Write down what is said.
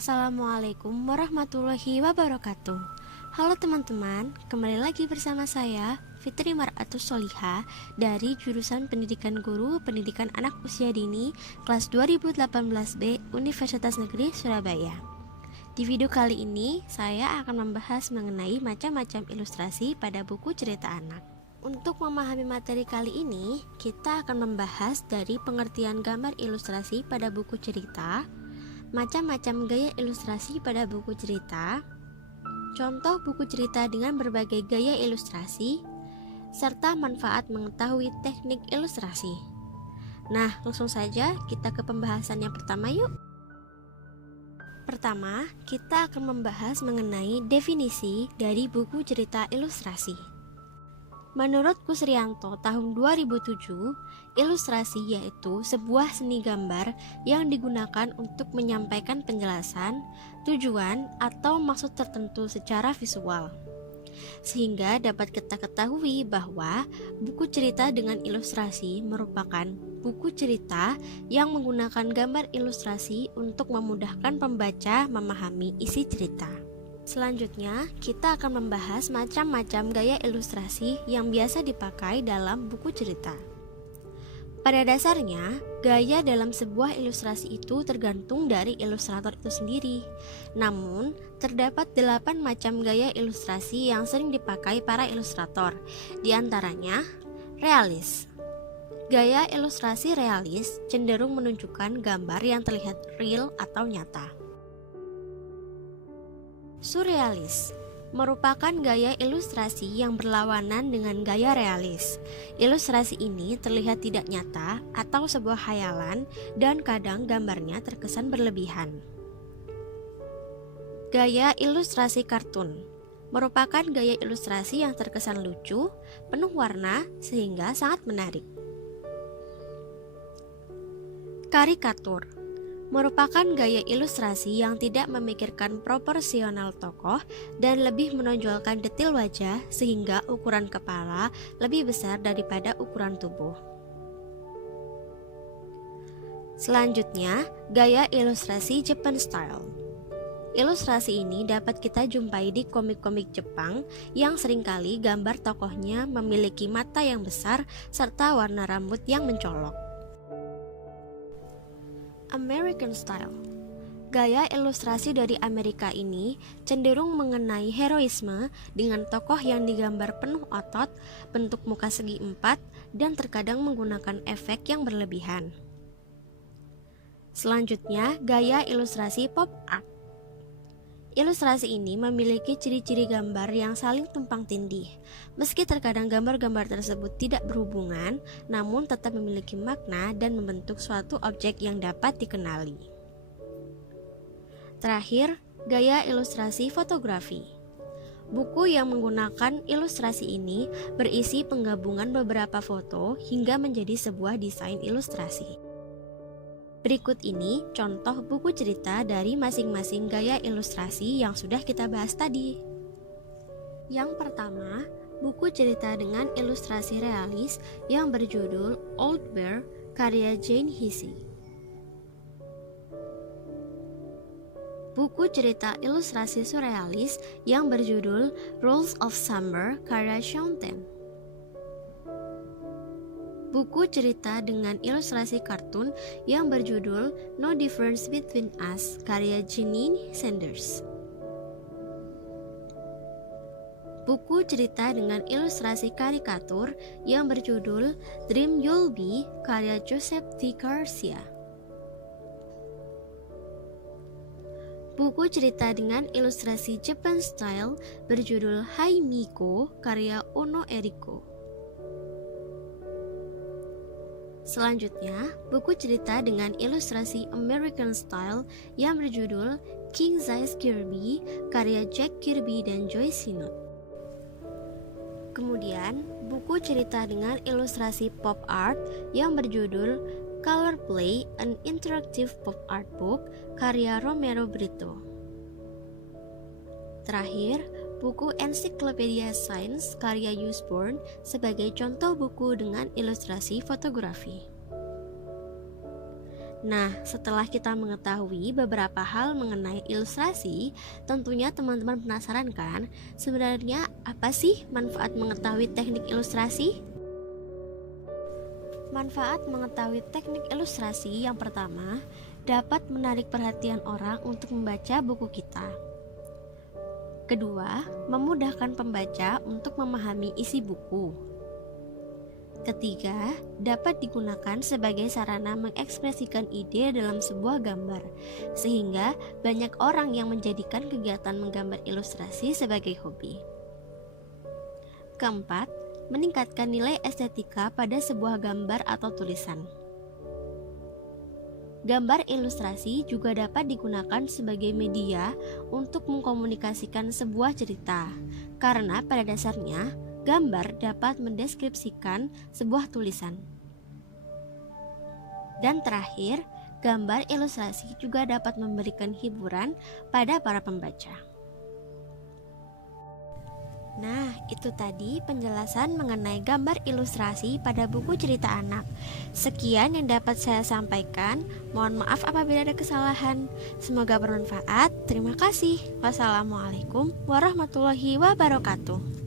Assalamualaikum warahmatullahi wabarakatuh. Halo teman-teman, kembali lagi bersama saya Fitri Mar'atus Solihah dari jurusan Pendidikan Guru Pendidikan Anak Usia Dini kelas 2018B Universitas Negeri Surabaya. Di video kali ini saya akan membahas mengenai macam-macam ilustrasi pada buku cerita anak. Untuk memahami materi kali ini, kita akan membahas dari pengertian gambar ilustrasi pada buku cerita, macam-macam gaya ilustrasi pada buku cerita, contoh buku cerita dengan berbagai gaya ilustrasi, serta manfaat mengetahui teknik ilustrasi. Nah, langsung saja kita ke pembahasan yang pertama yuk. Pertama, kita akan membahas mengenai definisi dari buku cerita ilustrasi. Menurut Kusrianto tahun 2007, ilustrasi yaitu sebuah seni gambar yang digunakan untuk menyampaikan penjelasan, tujuan, atau maksud tertentu secara visual. Sehingga dapat kita ketahui bahwa buku cerita dengan ilustrasi merupakan buku cerita yang menggunakan gambar ilustrasi untuk memudahkan pembaca memahami isi cerita. Selanjutnya, kita akan membahas macam-macam gaya ilustrasi yang biasa dipakai dalam buku cerita. Pada dasarnya, gaya dalam sebuah ilustrasi itu tergantung dari ilustrator itu sendiri. Namun, terdapat 8 macam gaya ilustrasi yang sering dipakai para ilustrator. Di antaranya, realis. Gaya ilustrasi realis cenderung menunjukkan gambar yang terlihat real atau nyata. Surrealis merupakan gaya ilustrasi yang berlawanan dengan gaya realis. Ilustrasi ini terlihat tidak nyata atau sebuah khayalan dan kadang gambarnya terkesan berlebihan. Gaya ilustrasi kartun merupakan gaya ilustrasi yang terkesan lucu, penuh warna sehingga sangat menarik. Karikatur merupakan gaya ilustrasi yang tidak memikirkan proporsional tokoh dan lebih menonjolkan detail wajah sehingga ukuran kepala lebih besar daripada ukuran tubuh. Selanjutnya, gaya ilustrasi Japan Style. Ilustrasi ini dapat kita jumpai di komik-komik Jepang yang seringkali gambar tokohnya memiliki mata yang besar serta warna rambut yang mencolok. American Style. Gaya ilustrasi dari Amerika ini cenderung mengenai heroisme dengan tokoh yang digambar penuh otot, bentuk muka segi empat, dan terkadang menggunakan efek yang berlebihan. Selanjutnya, gaya ilustrasi pop art. Ilustrasi ini memiliki ciri-ciri gambar yang saling tumpang tindih. Meski terkadang gambar-gambar tersebut tidak berhubungan, namun tetap memiliki makna dan membentuk suatu objek yang dapat dikenali. Terakhir, gaya ilustrasi fotografi. Buku yang menggunakan ilustrasi ini berisi penggabungan beberapa foto hingga menjadi sebuah desain ilustrasi. Berikut ini contoh buku cerita dari masing-masing gaya ilustrasi yang sudah kita bahas tadi. Yang pertama, buku cerita dengan ilustrasi realis yang berjudul Old Bear karya Jane Hisey. Buku cerita ilustrasi surrealis yang berjudul Rules of Summer karya Shaun Tan. Buku cerita dengan ilustrasi kartun yang berjudul No Difference Between Us karya Janine Sanders. Buku cerita dengan ilustrasi karikatur yang berjudul Dream You'll Be karya Joseph T. Garcia. Buku cerita dengan ilustrasi Japan Style berjudul Hai Miko karya Ono Eriko. Selanjutnya, buku cerita dengan ilustrasi American Style yang berjudul King Size Kirby karya Jack Kirby dan Joy Sinnott. Kemudian, buku cerita dengan ilustrasi pop art yang berjudul Color Play, an Interactive Pop Art Book karya Romero Brito. Terakhir, buku Encyclopedia Science karya Usborne sebagai contoh buku dengan ilustrasi fotografi. Nah, setelah kita mengetahui beberapa hal mengenai ilustrasi, tentunya teman-teman penasaran kan, sebenarnya apa sih manfaat mengetahui teknik ilustrasi? Manfaat mengetahui teknik ilustrasi yang pertama, dapat menarik perhatian orang untuk membaca buku kita. Kedua, memudahkan pembaca untuk memahami isi buku. Ketiga, dapat digunakan sebagai sarana mengekspresikan ide dalam sebuah gambar, sehingga banyak orang yang menjadikan kegiatan menggambar ilustrasi sebagai hobi. Keempat, meningkatkan nilai estetika pada sebuah gambar atau tulisan. Gambar ilustrasi juga dapat digunakan sebagai media untuk mengkomunikasikan sebuah cerita, karena pada dasarnya gambar dapat mendeskripsikan sebuah tulisan. Dan terakhir, gambar ilustrasi juga dapat memberikan hiburan pada para pembaca. Nah, itu tadi penjelasan mengenai gambar ilustrasi pada buku cerita anak. Sekian yang dapat saya sampaikan. Mohon maaf apabila ada kesalahan. Semoga bermanfaat. Terima kasih. Wassalamualaikum warahmatullahi wabarakatuh.